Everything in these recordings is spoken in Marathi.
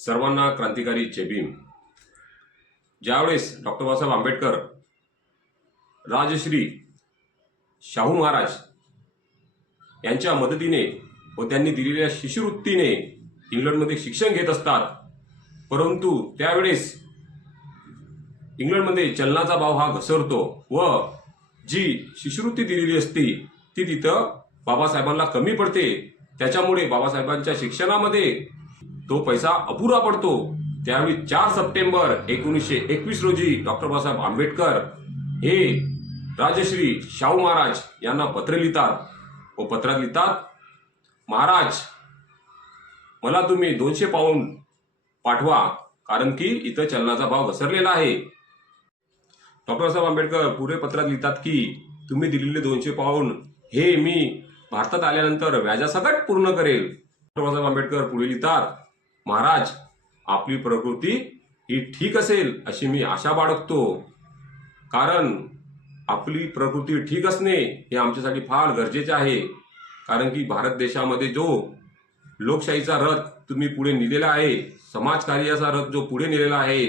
सर्वांना क्रांतिकारी जय भीम। ज्यावेळेस डॉक्टर बाबासाहेब आंबेडकर राजश्री शाहू महाराज यांच्या मदतीने व त्यांनी दिलेल्या शिष्यवृत्तीने इंग्लंडमध्ये शिक्षण घेत असतात, परंतु त्यावेळेस इंग्लंडमध्ये चलनाचा भाव हा घसरतो व जी शिष्यवृत्ती दिलेली असती ती तिथं बाबासाहेबांना कमी पडते। त्याच्यामुळे बाबासाहेबांच्या शिक्षणामध्ये तो पैसा अपुरा पडतो। त्यावेळी 4 सप्टेंबर 1921 रोजी डॉक्टर बाबासाहेब आंबेडकर हे राजश्री शाहू महाराज यांना पत्र लिहितात व पत्रात लिहितात, महाराज मला तुम्ही 200 पाऊंड पाठवा, कारण की इथं चलनाचा भाव घसरलेला आहे। डॉक्टर बाबासाहेब आंबेडकर पुढे पत्रात लिहितात की तुम्ही दिलेले 200 पाऊंड हे मी भारतात आल्यानंतर व्याजासकट पूर्ण करेल। डॉक्टर बाबासाहेब आंबेडकर पुढे लिहितात, महाराज आपली प्रकृती ही ठीक असेल अशी मी आशा बाळगतो, कारण आपली प्रकृती ठीक असणे हे आमच्यासाठी फार गरजेचे आहे। कारण की भारत देशामध्ये जो लोकशाहीचा रथ तुम्ही पुढे नेलेला आहे, समाजकार्याचा रथ जो पुढे नेलेला आहे,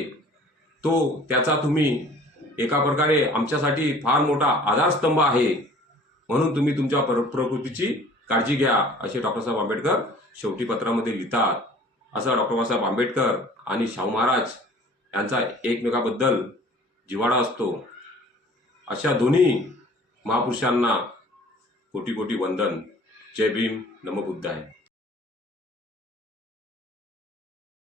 तो त्याचा तुम्ही एका प्रकारे आमच्यासाठी फार मोठा आधारस्तंभ आहे, म्हणून तुम्ही तुमच्या प्रकृतीची काळजी घ्या असे डॉक्टर साहेब आंबेडकर शेवटी पत्रामध्ये लिहितात। असा डॉक्टर बाबासाहेब आंबेडकर आणि शाहू महाराज यांचा एकमेकाबद्दल जिव्हाळा असतो। अशा दोन्ही महापुरुषांना कोटी कोटी वंदन। जय भीम, नमो बुद्धाय।